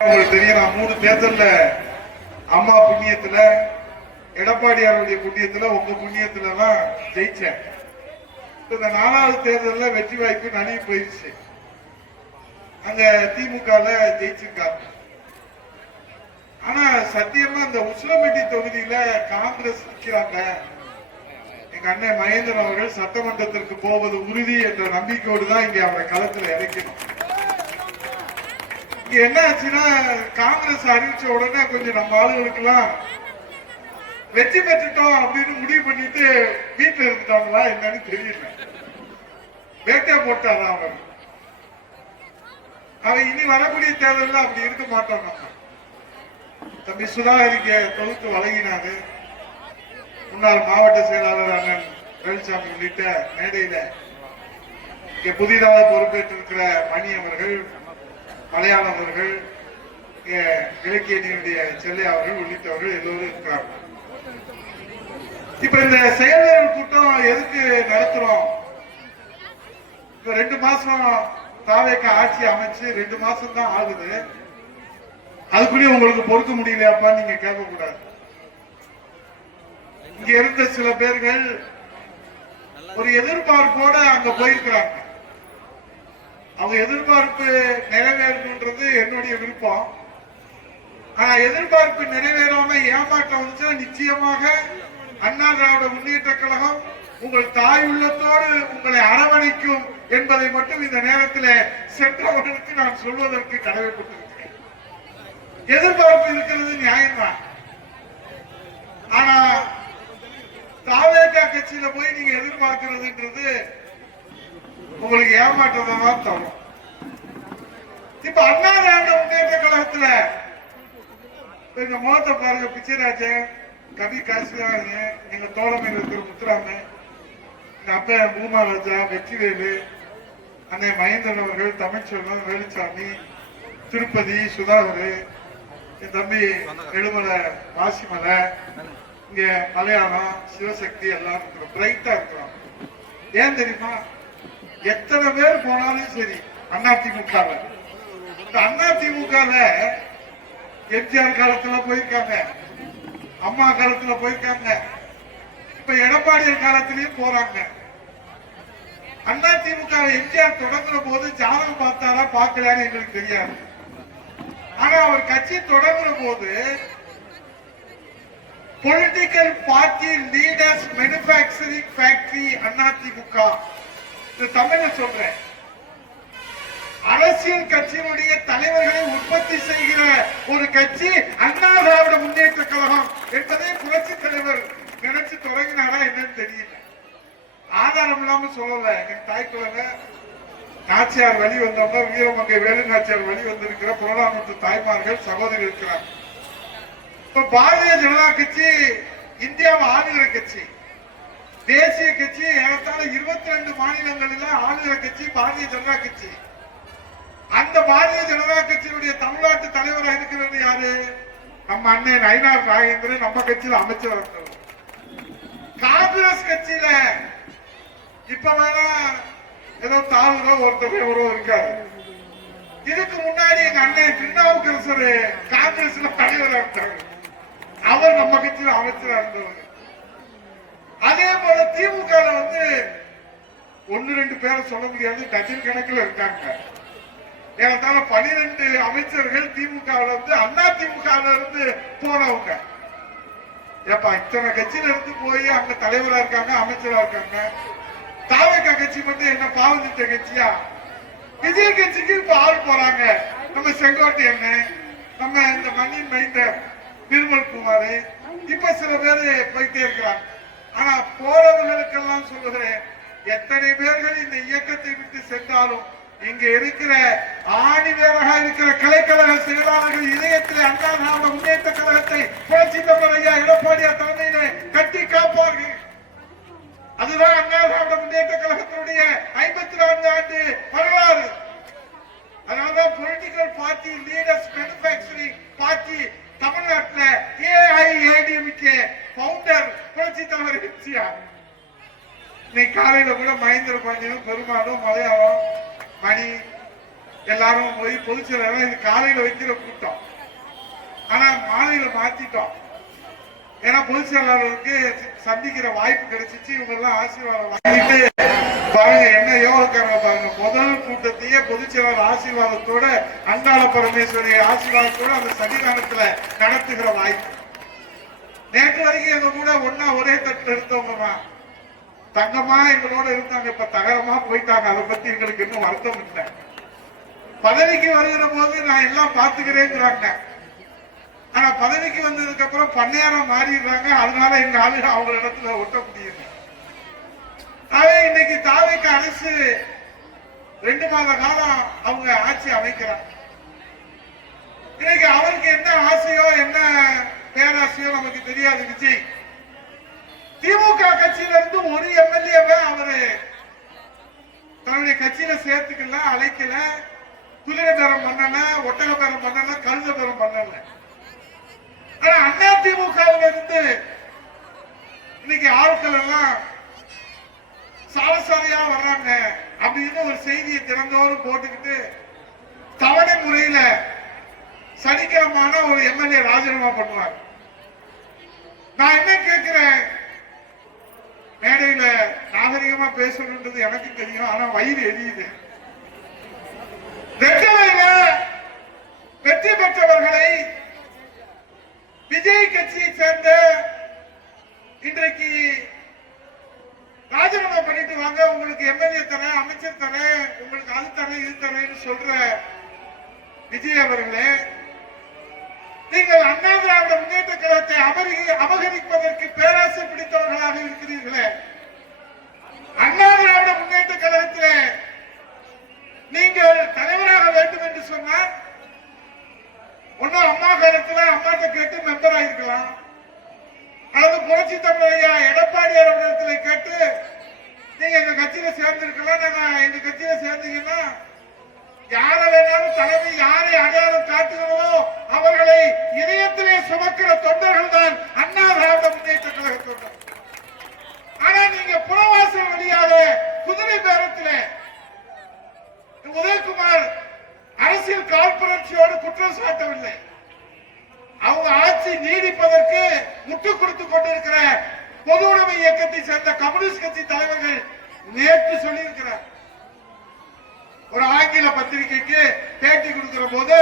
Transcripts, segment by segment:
உங்களுக்கு தெரியும், நான் 3 தேர்தல்ல அம்மா புண்ணியத்துல, எடப்பாடியாருடைய புண்ணியத்துல, உங்க புண்ணியத்துல தான் ஜெயிச்சேன். இந்த 4வது தேர்தல்ல வெற்றி வாய்ப்பு நழுவி போயிடுச்சு. அங்க திமுக ஜெயிச்சிருக்காங்க. ஆனா சத்தியமா இந்த உசிலம்பட்டி தொகுதியில காங்கிரஸ் நிற்கிறாங்க. எங்க அண்ணன் மகேந்திரன் அவர்கள் சட்டமன்றத்திற்கு போவது உறுதி என்ற நம்பிக்கையோடு தான் இங்க அவரை களத்துல இறக்கணும். இங்க என்ன ஆச்சுன்னா, காங்கிரஸ் அறிவிச்ச உடனே கொஞ்சம் நம்ம ஆளுகளுக்கு எல்லாம் வெற்றி பெற்றுட்டோம் அப்படின்னு முடிவு பண்ணிட்டு வீட்டுல இருந்துட்டாங்களா என்னன்னு தெரியல. வேட்டையா போட்டாரா அவர். இனி வரக்கூடிய தேர்தல் அப்படி இருக்க மாட்டோம். நம்ம தம்பி சுதாகரிக்க தொகுத்து வழங்கினாரு. முன்னாள் மாவட்ட செயலாளர் அண்ணன் வேலுசாமி உள்ளிட்ட மேடையில இங்க புதிதாக பொறுப்பேற்றிருக்கிற மணி அவர்கள், மலையாளம் அவர்கள், இலக்கியனுடைய செல்லை அவர்கள் உள்ளிட்டவர்கள் எல்லோரும் இருக்கிறார்கள். இப்ப இந்த செயலர் கூட்டம் எதுக்கு நடத்துறோம்? இப்ப 2 மாசம் தாவேக்கு ஆட்சி அமைச்சு 2 மாசம் தான் ஆகுது. அதுக்குள்ளேயே உங்களுக்கு பொறுக்க முடியலையாப்பா நீங்க கேட்க கூடாது. இங்க இருந்த சில பேர்கள் ஒரு எதிர்பார்ப்போட அங்க போயிருக்கிறாங்க. அவங்க எதிர்பார்ப்பு நிறைவேறணுன்றது என்னுடைய விருப்பம். ஆனா எதிர்பார்ப்பு நிறைவேறாம ஏமாற்றம் வந்துச்சுன்னா நிச்சயமாக அண்ணா திராவிட முன்னேற்ற கழகம் உங்கள் தாய் உள்ளத்தோடு உங்களை அரவணைக்கும் என்பதை மட்டும் இந்த நேரத்தில் சென்றவர்களுக்கு நான் சொல்வதற்கு கடமைப்பட்டிருக்கிறேன். எதிர்பார்ப்பு இருக்கிறது நியாயம்தான். ஆனா தாவேகா கட்சியில போய் நீங்க எதிர்பார்க்கிறதுன்றது உங்களுக்கு ஏமாற்றத்தை தான் தரும். இப்ப அண்ணா திராவிட முன்னேற்ற கழகத்துல இந்த முகத்தை பாருங்க, பிச்சைராஜன், கவி காசிராஜ், எங்க தோழமையில் இருக்கிற முத்துராமன், எங்க அப்பா பூமாராஜா, வெற்றிவேலு, அன்னை மகேந்திரன் அவர்கள், தமிழ்ச்செல்வன், வேலுசாமி, திருப்பதி, சுதாகர், என் தம்பி எழுமலை, வாசிமலை, இங்க மலையாளம், சிவசக்தி எல்லாம் இருக்கிறோம். பிரைட்டா இருக்கிறோம். ஏன் தெரியுமா? எத்தனை பேர் போனாலும் சரி அதிமுக, அதிமுக எம்ஜிஆர் காலத்துல போயிருக்காங்க, அம்மா காலத்துல போயிருக்காங்க, இப்ப எடப்பாடியார் காலத்திலயும் போறாங்க. அதிமுக எம்ஜிஆர் தொடங்குற போது ஜாதகம் பார்த்தாரா பார்க்கலான்னு எங்களுக்கு தெரியாது. ஆனா அவர் கட்சி தொடங்குற போது political party leaders manufacturing factory AIADMK, தமிழ சொல்றேன், அரசியல் கட்சியினுடைய தலைவர்களை உற்பத்தி செய்கிற ஒரு கட்சி அண்ணா திராவிட முன்னேற்ற கழகம் என்பதை புரட்சி தலைவர் நினைச்சு தொடங்கினாரா என்னன்னு தெரியல. ஆதாரம் இல்லாம சொல்லல. எங்க தாய்க்குள்ள நாச்சியார் வழி வந்தவங்க, வீரமங்கை வேலு நாச்சியார் வழி வந்திருக்கிற புறநானூற்று தாய்மார்கள், சகோதரி இருக்கிறார். இப்ப பாரதிய ஜனதா கட்சி இந்தியாவை ஆளுகிற கட்சி, தேசிய கட்சி. ஏறத்தாழ 22 மாநிலங்களில் ஆளுகிற கட்சி பாரதிய ஜனதா கட்சி. அந்த பாரதிய ஜனதா கட்சியினுடைய தமிழ்நாட்டு தலைவராக இருக்கிறது யாரு? நம்ம அண்ணன் நயினார் நாகேந்திரன் நம்ம கட்சியில் அமைச்சர் இருக்கிறது. காங்கிரஸ் கட்சியில இப்ப வேணா ஏதோ தாழ்வோ ஒருத்தர் எவரோ இருக்காரு. இதுக்கு முன்னாடி எங்க அண்ணன் திருநாவுக்கரசர் காங்கிரஸ்ல தலைவராக இருக்காரு. அவர் நம்ம கட்சியில் அமைச்சராக இருந்தவர். அதே போல திமுக 1-2 பேரை சொல்ல முடியாது, டஜன் கணக்கில் இருக்காங்க. ஏறத்தாழ 12 அமைச்சர்கள் திமுக அதிமுக இருந்து போனவங்க. ஏப்பா இத்தனை கட்சியில இருந்து போய் அங்க தலைவரா இருக்காங்க, அமைச்சரா இருக்காங்க. தாவேகா கட்சி மட்டும் என்ன பாவதித்த கட்சியா? விஜய் கட்சிக்கு இப்ப ஆள் போறாங்க. நம்ம செங்கோட்டையன், நம்ம இந்த மண்ணின் மைந்தர் நிர்மல் குமார், இப்ப சில பேரு போயிட்டே இருக்கிறாங்க. ஆனா போறவர்களுக்கெல்லாம் சொல்லுகிறேன், எத்தனை பேர்கள் இந்த இயக்கத்தை விட்டு சென்றாலும் இங்க இருக்கிற ஆணிவேராக இருக்கிற கலைக்கழக செயலாளர்கள் இதயத்தில் அண்ணா திராவிட முன்னேற்ற கழகத்தை புரட்சி தலைவர் ஐயா எடப்பாடியார் தலைமையிலே கட்டி காப்பார்கள். அதுதான் அண்ணா திராவிட முன்னேற்ற கழகத்தினுடைய 54 ஆண்டு வரலாறு. அதனால்தான் political party leaders manufacturing party தமிழ்நாட்டில் ஏஐஏடிஎம்கே பவுண்டர் புரட்சி தலைவர் எம்ஜிஆர். இன்னைக்கு காலையில கூட மகேந்திர பாண்டியனும், பெருமாளும், மலையாளம், மணி, எல்லாரும் போய் பொதுச் செயலாளர் இது காலையில வைக்கிற கூட்டம், ஆனா மாலையில மாத்திட்டோம். ஏன்னா பொதுச் செயலாளருக்கு சந்திக்கிற வாய்ப்பு கிடைச்சிச்சு. இவங்க எல்லாம் ஆசீர்வாதம் வாங்கிட்டு பாருங்க என்ன யோகக்காரங்க பாருங்க, முதல் கூட்டத்தையே பொதுச் செயலாளர் ஆசீர்வாதத்தோட அங்காள பரமேஸ்வரி ஆசீர்வாதத்தோட அந்த சன்னிதானத்துல நடத்துகிற வாய்ப்பு. நேற்று வரைக்கும் எங்க கூட ஒன்னா ஒரே தட்டுல இருந்தவங்க தங்கமா எங்களோட இருந்தாங்க, இப்ப தகரமா போயிட்டாங்க. அதை பத்தி எங்களுக்கு இன்னும் வருத்தம் இல்லை. பதவிக்கு வருகிற போது நான் எல்லாம் பாத்துக்கிறேங்கிறாங்க, ஆனா பதவிக்கு வந்ததுக்கு அப்புறம் பண்ணையாரம் மாறிடுறாங்க. அதனால எங்க ஆளுங்க அவங்க இடத்துல ஒட்ட முடியல. இன்னைக்கு தாவேக்கு அரசு 2 மாத காலம் அவங்க ஆட்சி அமைக்கிறாங்க. இன்னைக்கு அவருக்கு என்ன ஆசையோ என்ன பேராசையோ நமக்கு தெரியாது. விஜய் திமுக கட்சியில இருந்து ஒரு எம்எல்ஏவை அவரு தன்னுடைய கட்சியில சேர்த்துக்கல, அழைக்கல, குதிரை பேரம் பண்ணல, ஒட்டக பேரம் பண்ணல, கழுத பேரம் பண்ணல. ஆனா அண்ணா திமுகவில் இருந்து இன்னைக்கு ஆட்கள் எல்லாம் சாலசாலையா வர்றாங்க அப்படின்னு ஒரு செய்தியை திறந்தோறும் போட்டுக்கிட்டு தவணை முறையில சனிக்கிழமான ஒரு எம்எல்ஏ ராஜினாமா பண்ணுவார். நான் என்ன கேட்கிறேன், மேடையில நாகரிகமா பேசணுன்றது எனக்கு தெரியும், ஆனா வயிறு எரியுது. வெற்றி பெற்றவர்களை விஜய் கட்சியை சேர்ந்த இன்றைக்கு ராஜினாமா பண்ணிட்டு வாங்க, உங்களுக்கு எம்எல்ஏ தரேன், அமைச்சர் தரேன், உங்களுக்கு அது தரேன் இது தரேன்னு சொல்ற விஜய் அவர்களே, நீங்கள் அண்ணா திராவிட முன்னேற்ற கழகத்தை அபகரிப்பதற்கு பேராசை பிடித்தவர்களாக இருக்கிறீர்களே. அண்ணா திராவிட முன்னேற்ற கழகத்திலே நீங்கள் தலைவராக வேண்டும் என்று சொன்னால் ஒன்னும் அம்மா காலத்துல அம்மாட்ட கேட்டு மெம்பர் ஆயிருக்கலாம், அல்லது புரட்சி தமிழையா எடப்பாடியார் அவர்களிடத்துல கேட்டு நீங்க எங்க கட்சியில சேர்ந்திருக்கலாம். நாங்க எங்க கட்சியில சேர்ந்தீங்கன்னா யார வேணாலும் தலைமை யாரை அடையாளம் காட்டுகிறதோ அவர்களை இதயத்திலே சுமக்கிற தொண்டர்கள் தான் அண்ணா திராவிட முன்னேற்ற கழக தொண்டர். ஆனா நீங்க புறவாசல் வழியாக குதிரை பேரத்திலே உதயகுமார் அரசியல் காழ்ப்புணர்ச்சியோடு குற்றம் சாட்டவில்லை. அவங்க ஆட்சி நீடிப்பதற்கு முட்டு கொடுத்துக் கொண்டிருக்கிற பொது உடைமை இயக்கத்தை சேர்ந்த கம்யூனிஸ்ட் கட்சி தலைவர்கள் நேற்று சொல்லியிருக்கிறார். ஒரு ஆங்கில பத்திரிகைக்கு பேட்டி கொடுக்கிற போது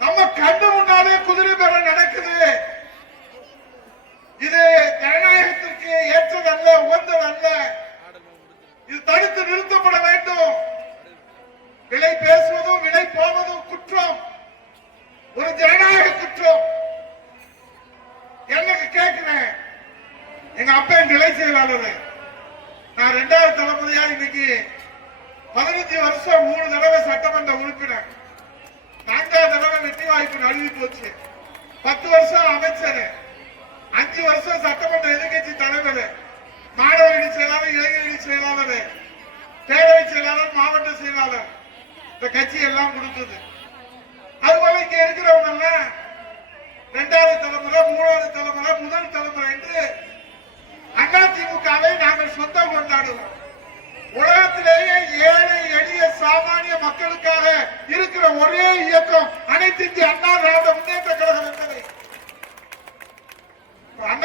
நம்ம கண்டு முன்னாலே குதிரை பேரம் நடக்குது, இது ஜனநாயகத்திற்கு ஏற்றதல்ல, உகந்ததல்ல, இது தடுத்து நிறுத்தப்பட வேண்டும். விலை பேசுவதும் விலை போவதும் குற்றம், ஒரு ஜனநாயக குற்றம். எனக்கு கேட்கிறேன், எங்க அப்பா நிலை செயலாளர், நான் 2வது தலைமுறையா இன்னைக்கு 15 வருஷம் 3 தடவை சட்டமன்ற உறுப்பினர், 4வது தடவை வெற்றி வாய்ப்பு நழுவி போச்சு, 10 வருஷம் அமைச்சர், 5 வருஷம் சட்டமன்ற எதிர்கட்சி தலைவர், மாணவரணி செயலாளர், இளைஞரணி செயலாளர், பேரவை செயலாளர், மாவட்ட செயலாளர், இந்த கட்சி எல்லாம் கொடுத்தது. அதுபோல இங்க இருக்கிறவங்க எல்லாம் 2வது தலைமுறை, 3வது தலைமுறை, முதல் தலைமுறை என்று அதிமுகவை நாங்கள் சொந்தம் கொண்டாடுவோம். உலகத்திலேயே ஏழை எளிய சாமானிய மக்களுக்காக இருக்கிற ஒரே இயக்கம் அனைத்து இந்திய அண்ணா திராவிட முன்னேற்ற கழகம் என்பதை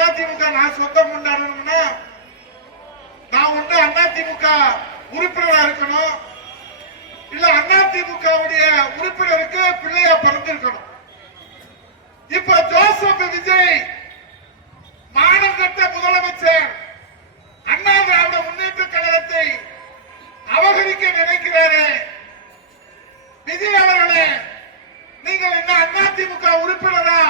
அதிமுக நான் சொந்தம் கொண்டாடணும்னா நான் ஒண்ணு அதிமுக உறுப்பினரா இருக்கணும், இல்ல அதிமுகவுடைய உறுப்பினருக்கு பிள்ளையா பிறந்திருக்கணும். இப்ப ஜோசப் விஜய் மானம் கட்ட முதலமைச்சர் அண்ணா திராவிட முன்னேற்ற கழகத்தை அபகரிக்க நினைக்கிறாரே. விஜய் அவர்களே, நீங்கள் என்ன அதிமுக உறுப்பினரா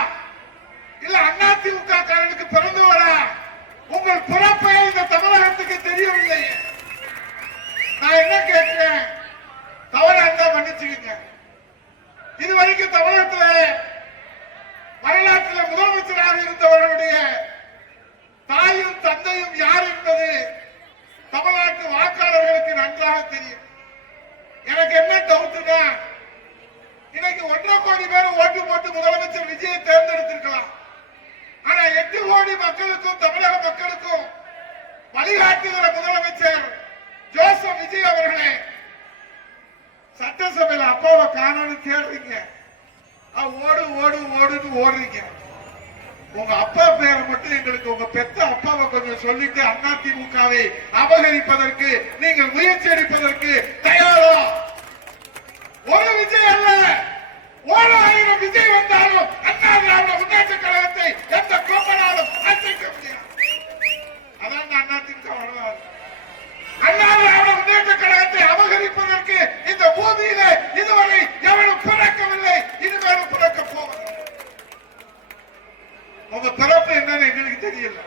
இல்ல அதிமுக காரனுக்கு பிறந்தவரா? உங்கள் பிறப்பை இந்த தமிழகத்துக்கு தெரியவில்லை. நான் என்ன கேட்கிறேன், தவறா இருந்தா மன்னிச்சுக்கீங்க. இதுவரைக்கும் தமிழகத்தில் வரலாற்றில் முதலமைச்சராக இருந்தவர்களுடைய தாயும் தந்தையும் யார் என்பது தமிழ்நாட்டு வாக்காளர்களுக்கு நன்றாக தெரியும். எனக்கு என்ன டவுட்னா, இன்னைக்கு 1.5 கோடி பேர் ஓட்டு போட்டு முதலமைச்சர் விஜயை தேர்ந்தெடுத்திருக்கலாம். ஆனா 8 கோடி மக்களுக்கும் தமிழக மக்களுக்கும் வழிகாட்டுகிற முதலமைச்சர் ஜோசப் விஜய் அவர்களே, சட்டசபையில அப்பாவை காணோன்னு தேடுறீங்க, ஓடு ஓடு ஓடுன்னு ஓடுறீங்க. உங்க அப்பா பேரை மட்டும் எங்களுக்கு உங்க பெத்த அப்பாவை கொஞ்சம் சொல்லிட்டு அதிமுகவை அபகரிப்பதற்கு நீங்கள் முயற்சி எடுப்பதற்கு தயாரா? ஒரு விஜய் அல்ல, 1000 விஜய் வந்தாலும் அண்ணா திராவிட முன்னேற்ற கழகத்தை எந்த கோப்பனாலும் அசைக்க முடியாது. அதான் அதிமுக வரலாறு. அண்ணா திராவிட முன்னேற்ற கழகத்தை அபகரிப்பதற்கு இந்த பூமியில இதுவரை எவனும் பிறக்கவில்லை, இனிமேலும் பிறக்க போவதில்லை. உங்க பிறப்பு என்னன்னு எங்களுக்கு தெரியல.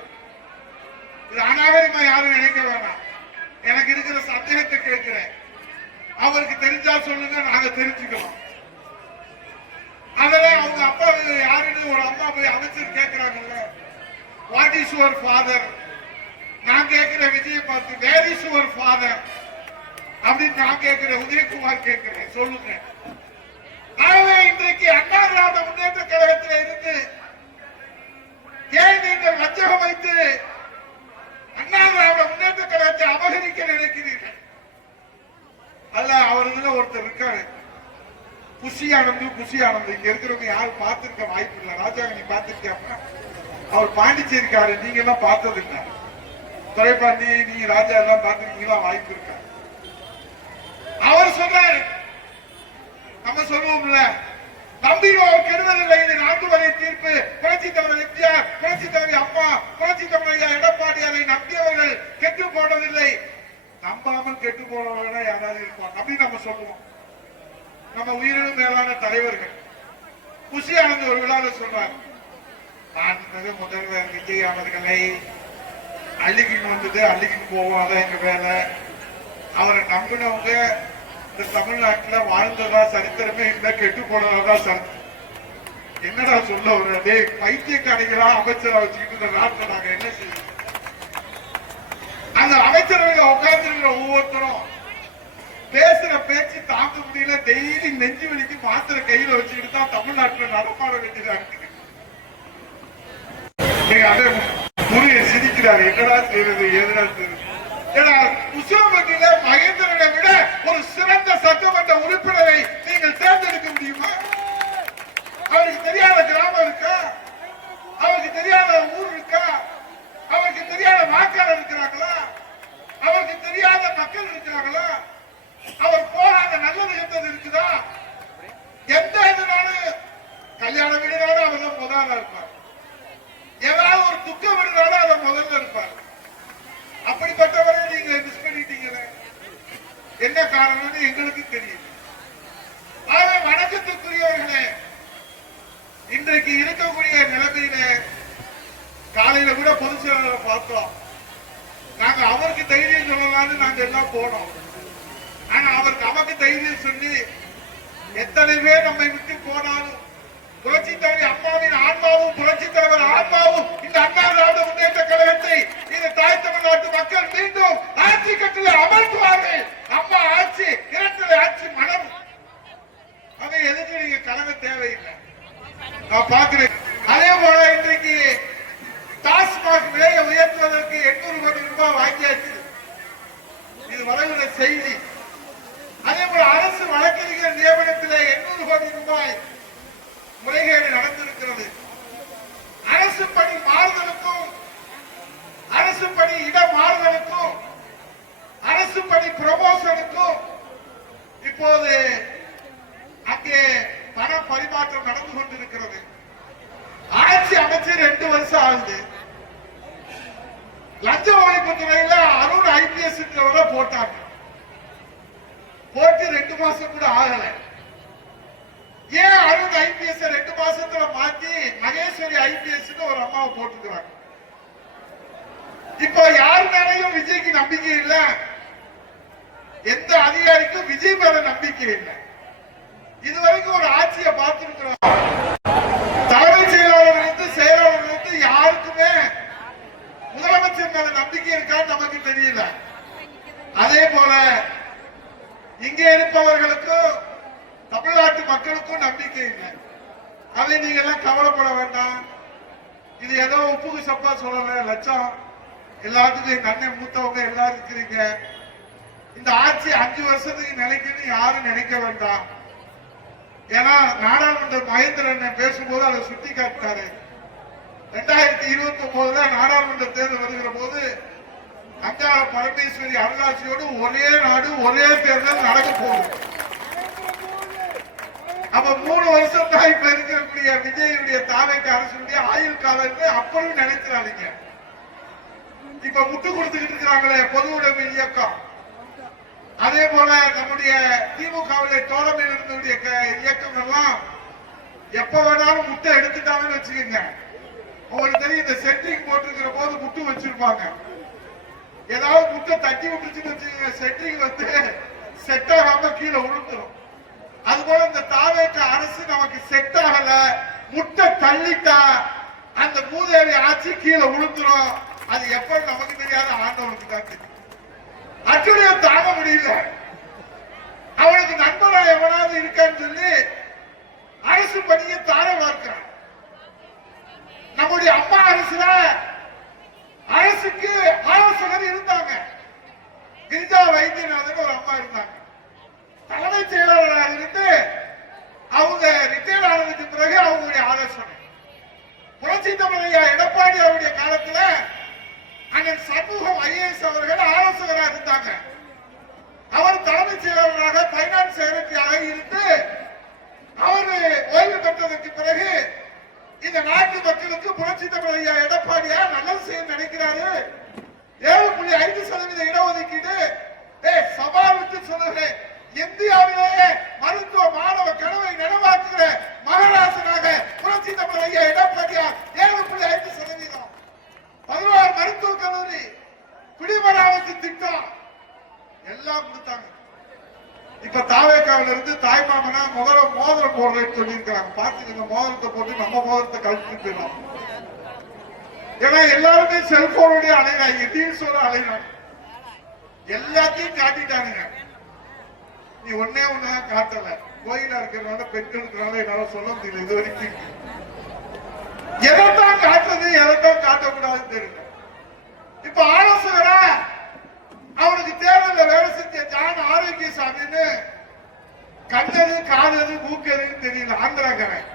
இது அநாகரிகமா யாரும் நினைக்க வேணாம். எனக்கு இருக்கிற சந்தேகத்தை கேட்கிறேன். அவருக்கு தெரிஞ்சா சொல்லுங்க, நாங்க தெரிஞ்சுக்கலாம். அதெல்லாம் அவங்க அப்பா யாருன்னு ஒரு அம்மா போய் அமைச்சர் கேட்கிறாங்கல்ல, வாட் இஸ் யுவர் ஃபாதர்? நான் கேட்கிற விஜயை பார்த்து வேர் இஸ் யுவர் ஃபாதர் அப்படின்னு நான் கேட்கிறேன். உதயகுமார் கேட்கிறேன், சொல்லுங்க. ஆகவே இன்றைக்கு அண்ணா திராவிட முன்னேற்ற கழகத்தில் இருந்து ஏன் நீங்கள் வஞ்சகம் வைத்து அண்ணா திராவிட முன்னேற்ற கழகத்தை அபகரிக்க நினைக்கிறீர்கள்? அல்ல, அவருல ஒருத்தர் இருக்காரு, குஷி ஆனந்த். இங்க இருக்கிறவங்க யாரும் பார்த்திருக்க வாய்ப்பு இல்லை. ராஜா, நீ பார்த்திருக்கியா? அவர் பாண்டிச்சேரிக்காரு, நீங்க எல்லாம் பார்த்தது இல்லை. துறைப்பாண்டி, நீங்க ராஜா எல்லாம் பார்த்திருக்கீங்களா? வாய்ப்பு இருக்கா? அவர் சொல்றாரு, நம்ம சொல்லுவோம்ல, நம்பினோ கெடுவதில்லை, இது 4 வரை தீர்ப்பு. புரட்சி தலைவர் எம்ஜிஆர், புரட்சி தலைவி அம்மா, புரட்சி தலைவர் எடப்பாடி, அதை நம்பியவர்கள் கெட்டு போனதில்லை. நம்பாமல் கெட்டு போனவர்கள் யாராவது இருப்பாங்க அப்படின்னு நம்ம சொல்லுவோம். நம்ம உயிரினும் மேலான தலைவர்கள். குஷி ஆனந்த் ஒரு விழாவில் சொல்றாரு, நான் முதல்வர் விஜய் அவர்களை அள்ளிக்கின்னு வந்தது அள்ளிக்கின்னு போவோம், அதான் எங்க வேலை. அவரை நம்பினவங்க இந்த தமிழ்நாட்டில் வாழ்ந்ததா சரித்திரமே இல்லை, கெட்டு போனதா சரித்திரம். என்னடா சொல்ல ஒரு பைத்தியக்காரிகளா அமைச்சரா வச்சுக்கிட்டு இந்த நாட்டில் நாங்க என்ன செய்யணும்? அந்த அமைச்சரவையில உட்கார்ந்து ஒவ்வொருத்தரும் பேசுற பேச்சு தாக்க முடியல. டெய்லி நெஞ்சு வலிக்கு மாத்திரை கையில வச்சுக்கிட்டு தான் தமிழ்நாட்டில் நடமாட வேண்டியதா இருக்கு. முருகன் சிரிக்கிறார், என்னடா செய்யறது, எதுனா செய்யறது? ஏன்னா உசிலம்பட்டியில மகேந்திரனை விட ஒரு சிறந்த சட்டமன்ற உறுப்பினரை நீங்கள் தேர்ந்தெடுக்க முடியுமா? அவருக்கு தெரியாத கிராமம் இருக்கா? அவருக்கு தெரியாத ஊர் இருக்கா? அவருக்கு தெரியாத வாக்காளர் இருக்கிறாங்களா? அவருக்கு தெரியாத மக்கள் இருக்கிறாங்களா? அவர் போராட நல்லது என்பது இருக்குதா? எந்த இதுனாலும் கல்யாண வீடுனாலும் அவர் தான் முதல்ல இருப்பார். ஏதாவது ஒரு துக்க வீடுனாலும் அவர் முதல்ல இருப்பார். அப்படிப்பட்டவரை நீங்க மிஸ் பண்ணிட்டீங்களே, என்ன காரணம்னு எங்களுக்கு தெரியும். ஆகவே வணக்கத்துக்குரியவர்களே, இன்றைக்கு இருக்கக்கூடிய நிலைமையில காலையில கூட பொதுச் செயலாளரை பார்த்தோம். நாங்க அவருக்கு தைரியம் சொல்லலாம்னு நாங்க எல்லாம் போனோம். ஆனா அவருக்கு நமக்கு தைரியம் சொல்லி எத்தனை பேர் நம்மை விட்டு போனாலும் புரட்சி தலைவர் அம்மாவின் ஆன்மாவும் புரட்சி தலைவர் ஆன்மாவும் இந்த அண்ணா திராவிட முன்னேற்ற கழகத்தை இந்த தாய் தமிழ்நாட்டு மக்கள் மீண்டும் ஆட்சி கட்டில அமர்த்துவார்கள். அம்மா ஆட்சி இரட்டலை ஆட்சி மனம். அதை எதுக்கு நீங்க கலங்க தேவையில்லை. நான் பார்க்கிறேன். அதே போல இன்றைக்கு டாஸ்மாக் விலையை உயர்த்துவதற்கு 800 கோடி ரூபாய் வாங்கியாச்சு. இது வரவுள்ள செய்தி. அதே போல அரசு வழக்கறிஞர் நியமனத்தில் 800 கோடி ரூபாய் முறைகேடு நடந்திருக்கிறது. அரசு பணி மாறுதலுக்கும் அரசு பணி இடம் மாறுதலுக்கும் அரசு பணி ப்ரமோஷனுக்கும் இப்போது அங்கே பண பரிமாற்றம் நடந்து கொண்டிருக்கிறது. ஆட்சி அமைச்சு 2 வருஷம் ஆகுது. லஞ்ச ஒழிப்பு துறையில அருண் IPS போட்டாங்க. போட்டு 2 மாசம் கூட ஆகல. ஏன் அருண் IPS 2 மாசத்துல மாத்தி மகேஸ்வரி IPS ஒரு அம்மாவை போட்டுக்கிறாங்க? இப்போ யாரு மேலையும் விஜய்க்கு நம்பிக்கை இல்ல, எந்த அதிகாரிக்கும் விஜய் மேல நம்பிக்கை இல்லை. இதுவரைக்கும் ஒரு ஆட்சியை பார்த்திருக்கிறோம். தலைமைச் செயலாளர்களுக்கு செயலாளர்களுக்கு யாருக்குமே முதலமைச்சர் மேல நம்பிக்கை இருக்கான்னு நமக்கு தெரியல. அதே போல இங்கே இருப்பவர்களுக்கும் தமிழ்நாட்டு மக்களுக்கும் நம்பிக்கை இல்லை. அதை நீங்க எல்லாம் கவலைப்பட வேண்டாம். இது ஏதோ உப்புக்கு சப்பா சொல்லல, லட்சம் எல்லாத்துக்கும் எங்க அண்ணன் மூத்தவங்க எல்லாரும் இருக்கிறீங்க. இந்த ஆட்சி 5 வருஷத்துக்கு நிலைக்குன்னு யாரும் நினைக்க வேண்டாம். ஏன்னா நாடாளுமன்ற மகேந்திரன் பேசும்போது அதை சுட்டி காட்டினாரு. 2029 நாடாளுமன்ற தேர்தல் வருகிற போது அங்காள பரமேஸ்வரி அருளாட்சியோடு ஒரே நாடு ஒரே தேர்தல் நடக்க போகுது. அப்ப 3 வருஷம் தான் இப்ப இருக்கக்கூடிய விஜயுடைய தாவேக அரசுடைய ஆயுள் காலம் அப்பவும் நினைக்கிறாங்க. இப்ப முட்டு கொடுத்துக்கிட்டு இருக்கிறாங்களே பொது உடைமை இயக்கம், அதே போல நம்முடைய திமுகவிலே தோழமையில் இருந்தவருடைய இயக்கம் எல்லாம் எப்ப வேணாலும் முட்டை எடுத்துட்டாங்கன்னு வச்சுக்கோங்க. உங்களுக்கு தெரியும், இந்த சென்ட்ரிங் போட்டிருக்கிற போது முட்டு வச்சிருப்பாங்க. ஏதாவது முட்டை தட்டி விட்டுச்சுன்னு வச்சுக்கோங்க, சென்ட்ரிங் செட் ஆகாம கீழே விழுந்துரும். அதுபோல இந்த தாவேக அரசு நமக்கு செட் ஆகல, முட்டை தள்ளிட்டா அந்த மூதேவி ஆட்சி கீழே விழுந்துரும். அது எப்ப நமக்கு தெரியாத ஆண்டவனுக்கு தான் தெரியும். அச்சுடைய தாங்க முடியல. அவனுக்கு நண்பரா எவனாவது இருக்கான்னு சொல்லி அரசு பணியை தார பார்க்கிறான். நம்முடைய அம்மா அரசுல அரசுக்கு ஆலோசகர் இருந்தாங்க. கிரிஜா வைத்தியநாதன் ஒரு அம்மா இருந்தாங்க. தலைமைச் செயலாளராக இருந்து அவங்க ரிட்டையர் ஆனதுக்கு பிறகு அவங்களுடைய ஆலோசனை புரட்சி தமிழையா எடப்பாடி அவருடைய காலத்துல அண்ணன் சமூகம் IAS அவர்கள் ஆலோசகராக இருந்தாங்க. அவர் தலைமைச் செயலாளராக பைனான்ஸ் செக்ரட்டரியாக இருந்து அவர் ஓய்வு பெற்றதற்கு பிறகு இந்த நாட்டு மக்களுக்கு புரட்சி தமிழையா எடப்பாடியா நல்லது செய்ய நினைக்கிறாரு. 7.5% இடஒதுக்கீடு சவாலுக்கு சொல்லுகிறேன். இந்தியாவிலேயே மருத்துவ மாணவ கனவை நனவாக்குகிற மகாராசனாக புரட்சி தமிழையா எடப்பாடியார் 7.5%. 16 மருத்துவக் கல்லூரி, குடிமராமத்து திட்டம் எல்லாம் கொடுத்தாங்க. இப்ப தாவேக்காவில இருந்து தாய்மாமனா மோதிரம் போடுறேன்னு சொல்லி இருக்காங்க. பாத்துக்கங்க, மோதிரத்தை போட்டு நம்ம மோதிரத்தை கழிச்சுட்டு போயிடலாம். ஏன்னா எல்லாருமே செல்போனுடைய அலைகிறாங்க, டீல்ஸோட அலைகிறாங்க. எல்லாத்தையும் காட்டிட்டானுங்க. நீ ஒன்னே ஒண்ணு காட்டல. கோயிலா இருக்கிறனால பெண்களுக்குனால என்னால சொல்ல முடியல இது வரைக்கும். எதைத்தான் காட்டுறது எதைத்தான் காட்டக்கூடாதுன்னு தெரியல. இப்ப ஆலோசகரா அவனுக்கு தேர்தல வேலை செஞ்ச ஜான் ஆரோக்கியசாமின்னு கண்ணது காதது மூக்கதுன்னு தெரியல. ஆந்திராக்காரன்,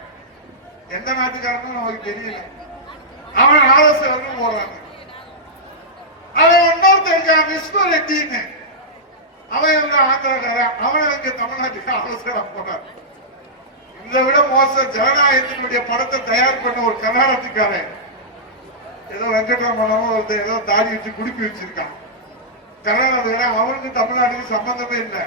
எந்த நாட்டுக்காரனும் நமக்கு தெரியல. அவன் ஆலோசகர் போடுறாங்க. அவன் இன்னொருத்தர் விஷ்ணு ரெட்டின்னு, அவன் ஆந்திராக்காரன். அவனை இங்க தமிழ்நாட்டுக்கு ஆலோசகரா போனார். இதை விட மோசம் ஜனநாயகத்தினுடைய படத்தை தயார் பண்ண ஒரு கர்நாடகத்துக்காரன், ஏதோ வெங்கட்ராமனோ ஏதோ தாடி வச்சு குடுப்பி வச்சிருக்கான். கர்நாடகம் அவனுக்கு தமிழ்நாட்டுக்கு சம்பந்தமே இல்லை.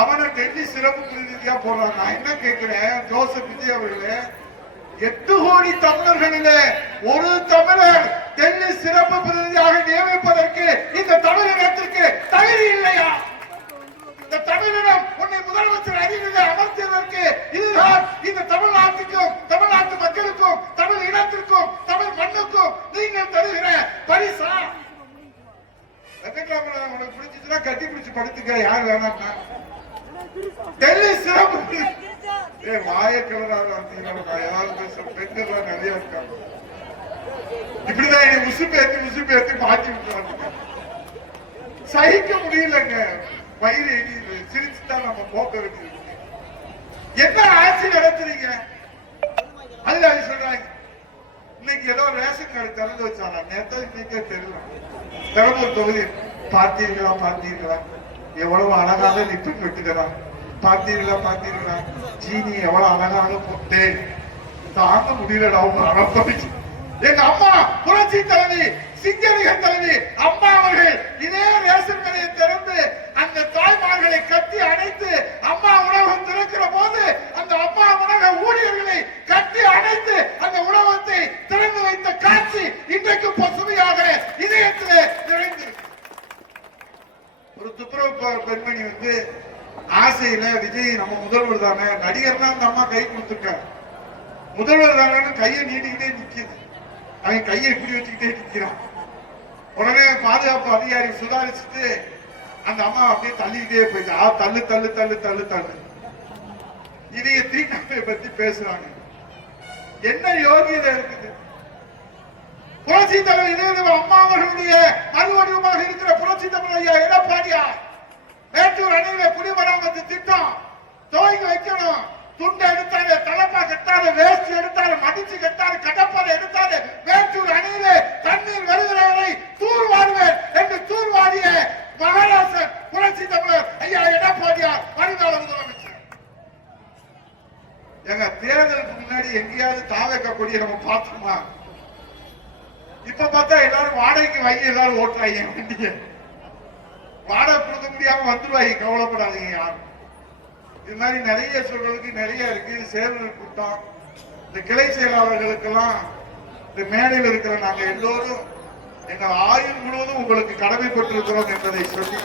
அவனை டெல்லி சிறப்பு பிரதிநிதியா போடுறான். நான் என்ன கேட்கிறேன், ஜோசப் விஜய் அவர்களே, 8 கோடி தமிழர்களிலே ஒரு தமிழர் டெல்லி சிறப்பு பிரதிநிதியாக நியமிப்பதற்கு இந்த தமிழகத்திற்கு தகுதி இல்லையா? இந்த தமிழினம் உன்னை முதலமைச்சர் அருகிலே அமர்த்தியதற்கு இதுதான் இந்த தமிழ்நாட்டுக்கும் தமிழ்நாட்டு மக்களுக்கும் தமிழ் இனத்திற்கும் தமிழ் மண்ணுக்கும் நீங்கள் தருகிற பரிசா? வெங்கட்ராமன் உனக்கு பிடிச்சிச்சுன்னா கட்டி பிடிச்சு படுத்துக்க, யார் வேணாம்னா. டெல்லி சிறப்பு மாயக்கிழராக ஏதாவது பேசுற பெண்கள் நிறைய இருக்காங்க. இப்படிதான் முசுப்பேத்தி மாற்றி விட்டுறாங்க. சகிக்க முடியலங்க. வயிறு எரியுது. சிரிச்சுதான் நம்ம போக்க வேண்டியது. என்ன ஆட்சி நடத்துறீங்க? அதுல அது சொல்றாங்க, இன்னைக்கு ஏதோ ரேஷன் கார்டு திறந்து வச்சாங்க. நேற்று இன்னைக்கே தெரியல. பெரம்பூர் தொகுதி பார்த்தீர்களா எவ்வளவு அழகாக லிப்ட் விட்டுக்கிறான். பார்த்தீர்களா ஜீனி எவ்வளவு அழகாக போட்டு தாங்க முடியல. அவங்க அனுபவிச்சு எங்க அம்மா புரட்சி தலைவி சிங்கரிக தலைவி அம்மா அவர்கள் இதே ரேஷன் கடையை திறந்து அந்த தாய்மார்களை கட்டி அணைத்து அம்மா உணவகம் திறக்கிற போது அந்த அம்மா உணவக ஊழியர்களை கட்டி அணைத்து அந்த உணவகத்தை திறந்து வைத்த காட்சி இன்றைக்கு பசுமையாக இதயத்திலே நிறைந்திருக்கு. ஒரு துப்புரவு பெண்மணி ஆசையில விஜய் நம்ம முதல்வர் தானே, நடிகர் தான் அந்த அம்மா கை கொடுத்துருக்காரு, முதல்வர் தானே கையை நீட்டிக்கிட்டே நிக்குது. அவன் கையை இப்படி வச்சுக்கிட்டே நிக்கிறான். உடனே பாதுகாப்பு அதிகாரி சுதாரிச்சுட்டு அந்த அம்மா அப்படியே தள்ளிக்கிட்டே போயிட்டு தள்ளு தள்ளு தள்ளு தள்ளு தள்ளு. இதைய தீண்டாமையை பத்தி பேசுறாங்க. என்ன யோகியதை இருக்குது? புரட்சி தலைவர் அம்மா அவர்களுடைய மறுவடிவமாக இருக்கிற புரட்சி தமிழ் ஐயா எடப்பாடியார் மேட்டூர் அணையில குடிமராமத்து திட்டம் துவங்கி வைக்கணும். துண்டை எடுத்தாரு, தலப்பா கட்டாரு, வேஸ்ட் எடுத்தாரு, மடிச்சு கட்டாரு, கடப்பாறை எடுத்தாரு. மேட்டூர் அணையில தண்ணீர் வருகிற வரை தூர்வாருவேன் என்று தூர்வாரிய மகாராஷ்டிரன் புரட்சி தமிழர் ஐயா எடப்பாடியார் வருங்கால முதலமைச்சர். எங்க தேர்தலுக்கு முன்னாடி எங்கேயாவது தாவேக்க கொடியை நம்ம பார்த்தோமா? இப்ப பார்த்தா எல்லாரும் வாடகைக்கு வாங்கி எல்லாரும் ஓட்டுறாங்க. வண்டிய வாடகை கொடுக்க முடியாம வந்துருவாங்க. கவலைப்படாதீங்க யாரும். இது மாதிரி நிறைய சொல்றதுக்கு நிறைய இருக்கு. சேர்தல் கூட்டம், இந்த கிளை செயலாளர்களுக்கெல்லாம் இந்த மேடையில் இருக்கிற நாங்க எல்லோரும் எங்கள் ஆயுள் முழுவதும் உங்களுக்கு கடமைப்பட்டிருக்கிறோம் என்பதை சொல்லி,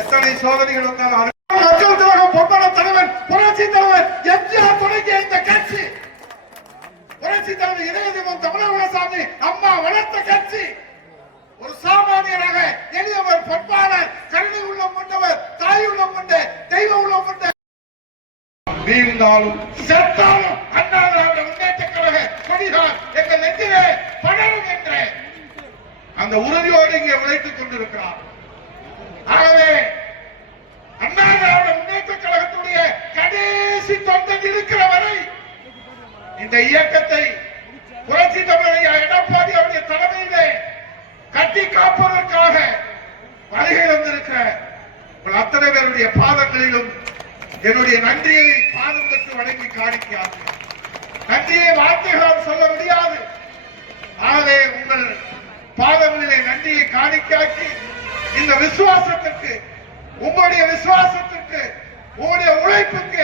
எத்தனை சோதனைகள் வந்தாலும் மக்கள் திலகம் பொன்மன தலைவர் புரட்சி தலைவர் எம்ஜிஆர் தொடங்கிய இந்த கட்சி, புரட்சி தலைவர் இதயதீபம் தமிழகசாமி அம்மா வளர்த்த கட்சி, ஒரு சாமானியராக எளியவர், பண்பாளர், கருணை உள்ளம் கொண்டவர், தாய் உள்ளம் கொண்ட, தெய்வ உள்ளம் கொண்ட, வீழ்ந்தாலும் செத்தாலும் அண்ணா திராவிட முன்னேற்ற கழக கொடிதான் எங்கள் நெஞ்சிலே படரும் என்ற அந்த உறுதியோடு இங்கே உழைத்துக் கொண்டிருக்கிறார். ஆகவே அண்ணா திராவிட முன்னேற்ற கழகத்துடைய கடைசி தொண்டன் இருக்கிற வரை இந்த இயக்கத்தை புரட்சி தமிழர் எடப்பாடி அவருடைய தலைமையிலே கட்டி காப்பதற்காக வருகை வந்திருக்கிற அத்தனை பேருடைய பாதங்களிலும் என்னுடைய நன்றியை பாதம் பெற்று வணங்கி காணிக்கிறார்கள். நன்றியை வார்த்தைகளால் சொல்ல முடியாது. ஆகவே உங்கள் பாதங்களிலே நன்றியை காணிக்காக்கி இந்த விசுவாசத்திற்கு, உங்களுடைய விசுவாசத்திற்கு, உங்களுடைய உழைப்புக்கு